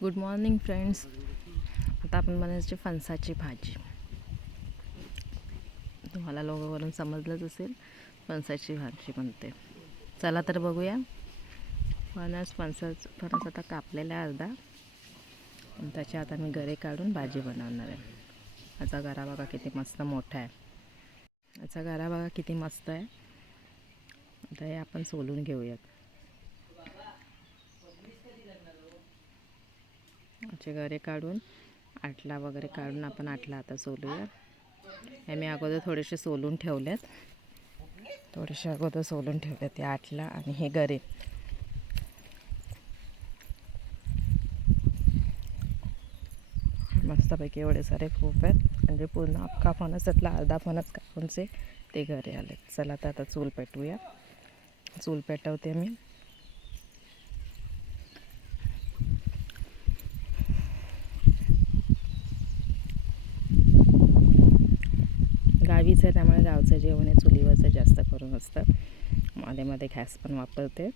Good morning friends. आता आपण बनायची फणसाची भाजी. तुम्हाला लोगोवरून समजलंच असेल फणसाची भाजी बनते. चला तर बघूया. फणस आता कापलेला आहे अर्धा, आणि त्याच्या आता मी गरे काढून भाजी बनवणार आहे. याचा गरा बघा किती मस्त मोठा आहे. याचा गरा बघा किती मस्त आहे. आता हे आपण सोलून घेऊयात. याचे गरे काढून आटला वगैरे काढून आपण आटला आता सोलूया. हे मी अगोदर थोडेसे सोलून ठेवलेत. ते आटला आणि हे गरे. मस्तपैकी एवढे सारे खूप आहेत, म्हणजे पूर्ण अख्खा फणसातला अर्धा फणस कापूनचे ते गरे आले. चला तर आता चूल पेटवूया. चूल पेटवते मी. गावीच आहे त्यामुळे गावचं जेवण हे चुलीवरचं जास्त करून असतं. मध्ये मध्ये गॅस पण वापरते,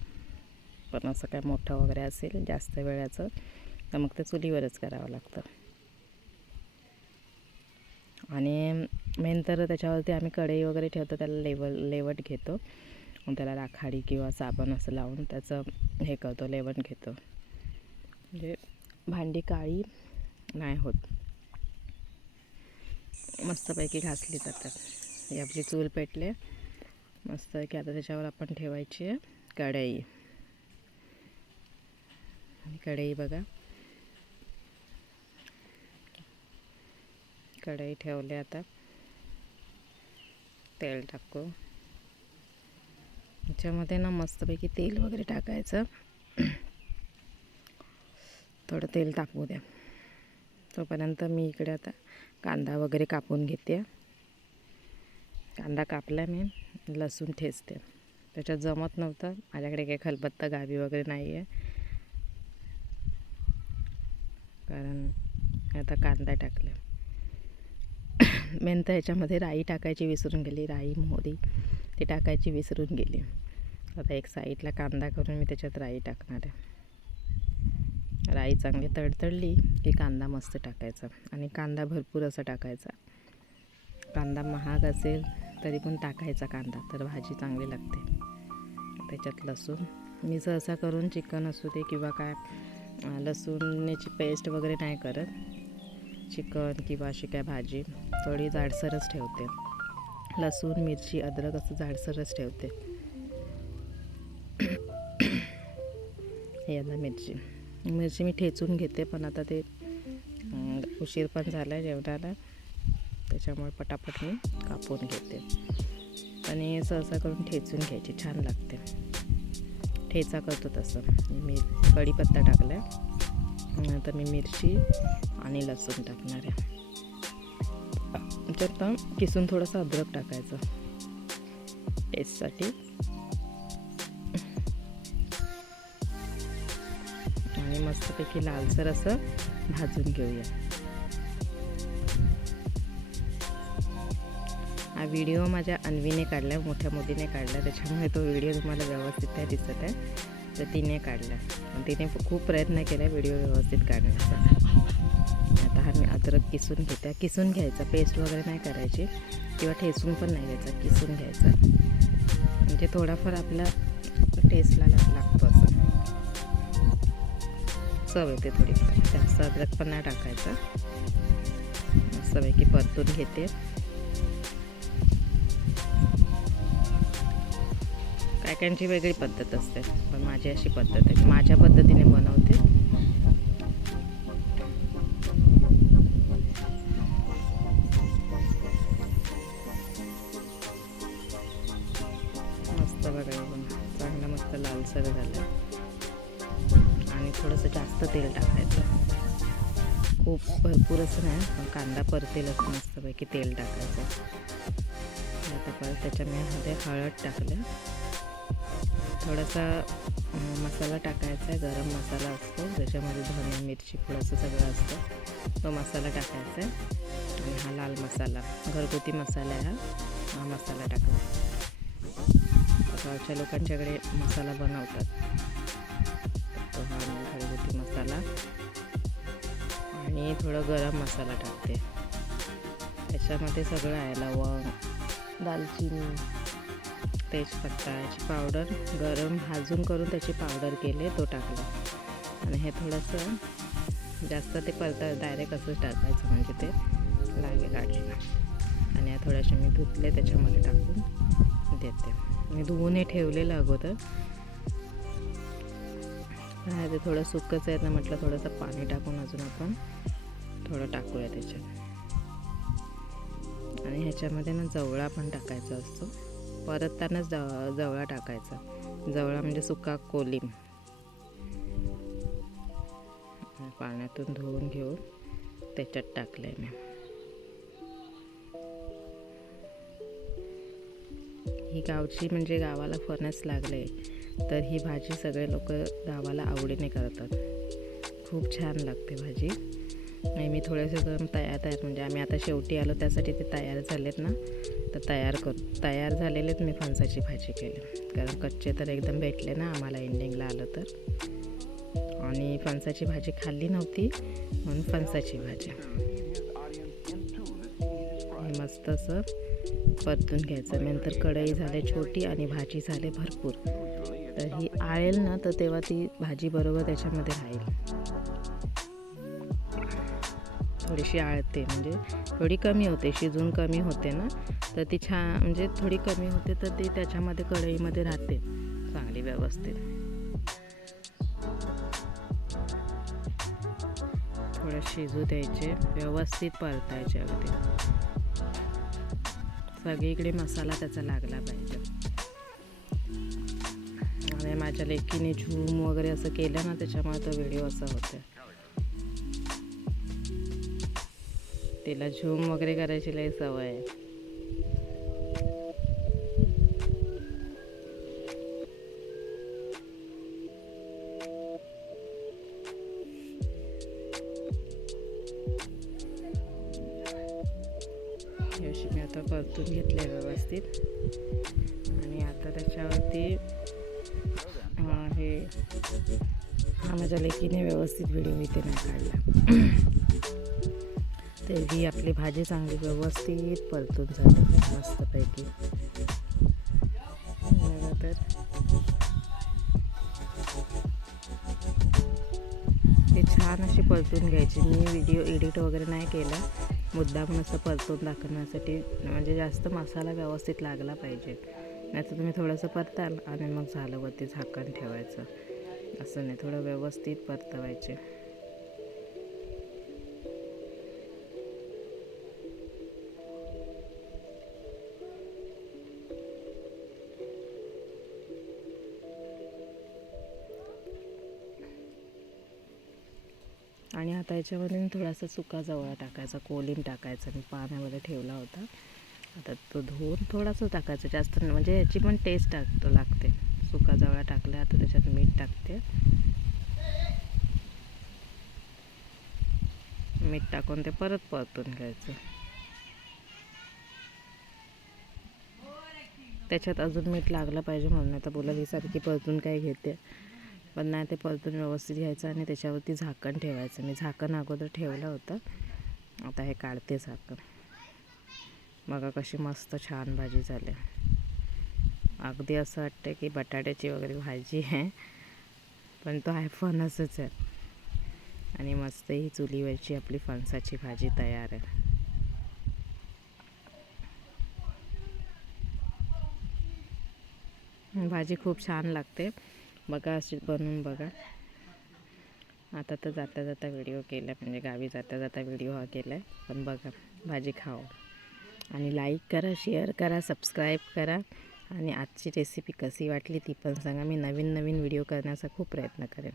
पण असं काय मोठं वगैरे असेल जास्त वेळाचं तर मग ते चुलीवरच करावं लागतं. आणि मेन तर त्याच्यावरती आम्ही कढई वगैरे ठेवतो, त्याला लेवट घेतो. मग त्याला राखाडी किंवा साबण असं लावून त्याचं हे करतो, लेवण घेतो, म्हणजे भांडी काळी नाही होत. मस्तपैकी घासली जातात. ही आपली चूल पेटले मस्त की आता त्याच्यावर आपण ठेवायची आहे कढई. कढई बघा, कढई ठेवले. आता तेल टाकू. त्याच्यामध्ये ना मस्तपैकी तेल वगैरे टाकायचं. थोडं तेल टाकू द्या. तोपर्यंत मी इकडे आता कांदा वगैरे कापून घेते. कांदा कापला मी. लसूण ठेचते. त्याच्यात जमत नव्हतं, माझ्याकडे काही खलबत्ता गावी वगैरे नाही आहे, कारण आता कांदा टाकला. मेन तर ह्याच्यामध्ये राई टाकायची विसरून गेली. राई मोहरी ती टाकायची विसरून गेली. आता एक साईडला कांदा करून मी त्याच्यात राई टाकणार आहे. राई चांगली तडतडली की कांदा मस्त टाकायचा, आणि कांदा भरपूर असा टाकायचा. कांदा महाग असेल तरी पण टाकायचा कांदा, तर भाजी चांगली लागते. त्याच्यात लसूण मी सहसा करून चिकन असू दे किंवा काय लसूणची पेस्ट वगैरे नाही करत. चिकन किंवा अशी काय भाजी थोडी जाडसरच ठेवते. लसूण मिरची अद्रक असं जाडसरच ठेवते. हे आता मिरची मी ठेचून घेते, पण आता ते उशीर पण झाला आहे जेवणाला, त्याच्यामुळे पटापट मी कापून घेते. आणि सहसा करून ठेचून घ्यायची, छान लागते. ठेचा करतो तसं. मी कढीपत्ता टाकला आहे, नंतर मी मिरची आणि लसूण टाकणार आहे. त्याच्यात किसून थोडंसं अद्रक टाकायचं टेस्टसाठी. आणि मस्तपैकी लालसर असं भाजून घेऊया. हा व्हिडिओ माझ्या अन्वीने काढला, मोठ्या मुलीने काढला, त्याच्यामुळे तो व्हिडिओ तुम्हाला व्यवस्थित काय दिसत आहे. तर तिने काढला, पण तिने खूप प्रयत्न केला व्हिडिओ व्यवस्थित काढण्याचा. आता हा मी अद्रक किसून घ्यायचा, पेस्ट वगैरे नाही करायची किंवा ठेचून पण नाही घ्यायचा, किसून घ्यायचा. म्हणजे थोडाफार आपला टेस्टला लागतो असं, चव येते थोडी. जास्त अद्रक पण नाही टाकायचा. मस्तपैकी परतून घेते. कायकांची वेगळी पद्धत असते, पण माझी अशी पद्धत आहे, माझ्या पद्धतीने बनवते. मस्त बघा, चांगलं मस्त लालसर झालं. आणि थोडंसं जास्त तेल टाकायचं, खूप भरपूर असं नाही, पण कांदा परतेल असं मस्तपैकी तेल टाकायचं. आता परत त्याच्यामध्ये हळद टाकलं. थोडासा मसाला टाकायचा आहे, गरम मसाला असतो त्याच्यामध्ये, धने मिरची थोडंसं सगळं असतं, तो मसाला टाकायचा आहे. आणि हा लाल मसाला घरगुती मसाला आहे, हा मसाला टाकायचा. गावच्या लोकांच्याकडे मसाला बनवतात, तो हा घरगुती मसाला आणि थोडं गरम मसाला टाकते. त्याच्यामध्ये सगळं आहे, लवंग, दालचिनी, तेजपत्ता, याची पावडर गरम भाजून करून त्याची पावडर केले, तो टाकला. आणि हे थोडंसं जास्त ते परता डायरेक्ट असंच टाकायचं म्हणजे ते लागेल आडीला. आणि या थोड्याशा मी धुतले त्याच्यामध्ये टाकून देते. मी धुवून ठेवलेलं अगोदर. ते थोडं सुकंच आहे ना, म्हटलं थोडंसं पाणी टाकून अजून आपण थोडं टाकूया त्याच्यात. आणि ह्याच्यामध्ये ना जवळा पण टाकायचा असतो, परततानाच जवळा टाकायचा. जवळा म्हणजे सुका कोलिम. पाण्यातून धुवून घेऊन त्याच्यात टाकलं आहे मी. ही गावची म्हणजे गावाला फणस लागले तर ही भाजी सगळे लोक गावाला आवडीने करतात. खूप छान लागते भाजी. आणि मी थोडेसे तयार म्हणजे आम्ही आता शेवटी आलो त्यासाठी ते तयार झालेत ना, तर तयार झालेलेच मी फणसाची भाजी केली. कारण कच्चे तर एकदम भेटले ना आम्हाला एंडिंगला आलं तर. आणि फणसाची भाजी खाल्ली नव्हती म्हणून फणसाची भाजी मस्त असं परतून घ्यायचं. नंतर कढई झाले छोटी आणि भाजी झाले भरपूर. तर ही आळेल ना तर तेव्हा ती भाजी बरोबर त्याच्यामध्ये राहील. थोडीशी आळते म्हणजे थोडी कमी होते, शिजून कमी होते ना, तर ती छान म्हणजे थोडी कमी होते तर ती त्याच्यामध्ये कढईमध्ये राहते चांगली व्यवस्थित. थोडं शिजू द्यायचे, व्यवस्थित परतायचे अगदी. सगळीकडे मसाला त्याचा लागला पाहिजे. आणि माझ्या लेकीने झूम वगैरे असं केलं ना, त्याच्यामुळे तो व्हिडिओ असा होता. तिला झूम वगैरे करायची लई सवय आहे. अशी मी आता परतून घेतले व्यवस्थित. आणि आता त्याच्यावरती माझ्या लेकीने व्यवस्थित व्हिडिओ इथे नाही काढला. तर ही आपली भाजी चांगली व्यवस्थित परतून झाली मस्तपैकी. तर ते छान अशी परतून घ्यायची. मी व्हिडिओ एडिट वगैरे नाही केला, मुद्दाम असं परतून दाखवण्यासाठी, म्हणजे जास्त मसाला व्यवस्थित लागला पाहिजे. नाही तर तुम्ही थोडंसं परताल आणि मग झालं वरती झाकण ठेवायचं. असं नाही, थोडं व्यवस्थित परतवायचे. आणि आता याच्यामध्ये थोडासा सुका जवळा टाकायचा, कोलिम टाकायचा. मी पाण्यामध्ये ठेवला होता, आता तो धुवून थोडासा टाकायचा, जास्त म्हणजे याची पण टेस्ट लागते. सुका जवळा टाकला, आता त्याच्यात मीठ टाकते. मीठ टाकून ते परत परतून घ्यायचं. त्याच्यात अजून मीठ लागलं पाहिजे म्हणून आता बोलायची सारखी परतून काय घेते, पण नाही, ते परतून व्यवस्थित घ्यायचं आणि त्याच्यावरती झाकण ठेवायचं. मी झाकण अगोदर ठेवलं होतं, आता हे काढते झाकण. बघा कशी मस्त छान भाजी झाली. अगदी असं वाटतं की बटाट्याची वगैरे भाजी आहे, पण तो आहे फणसच आहे. आणि मस्त ही चुलीवरची आपली फणसाची भाजी तयार आहे. भाजी खूप छान लागते, बघा अशी बनवून बघा. आता तर जाता जाता व्हिडिओ केला, म्हणजे गावी जाता जाता व्हिडिओ हा केला आहे, पण बघा भाजी खाओ. आणि लाईक करा, शेअर करा, सबस्क्राईब करा. आणि आजची रेसिपी कशी वाटली ती पण सांगा. मी नवीन नवीन व्हिडिओ करण्याचा खूप प्रयत्न करेन.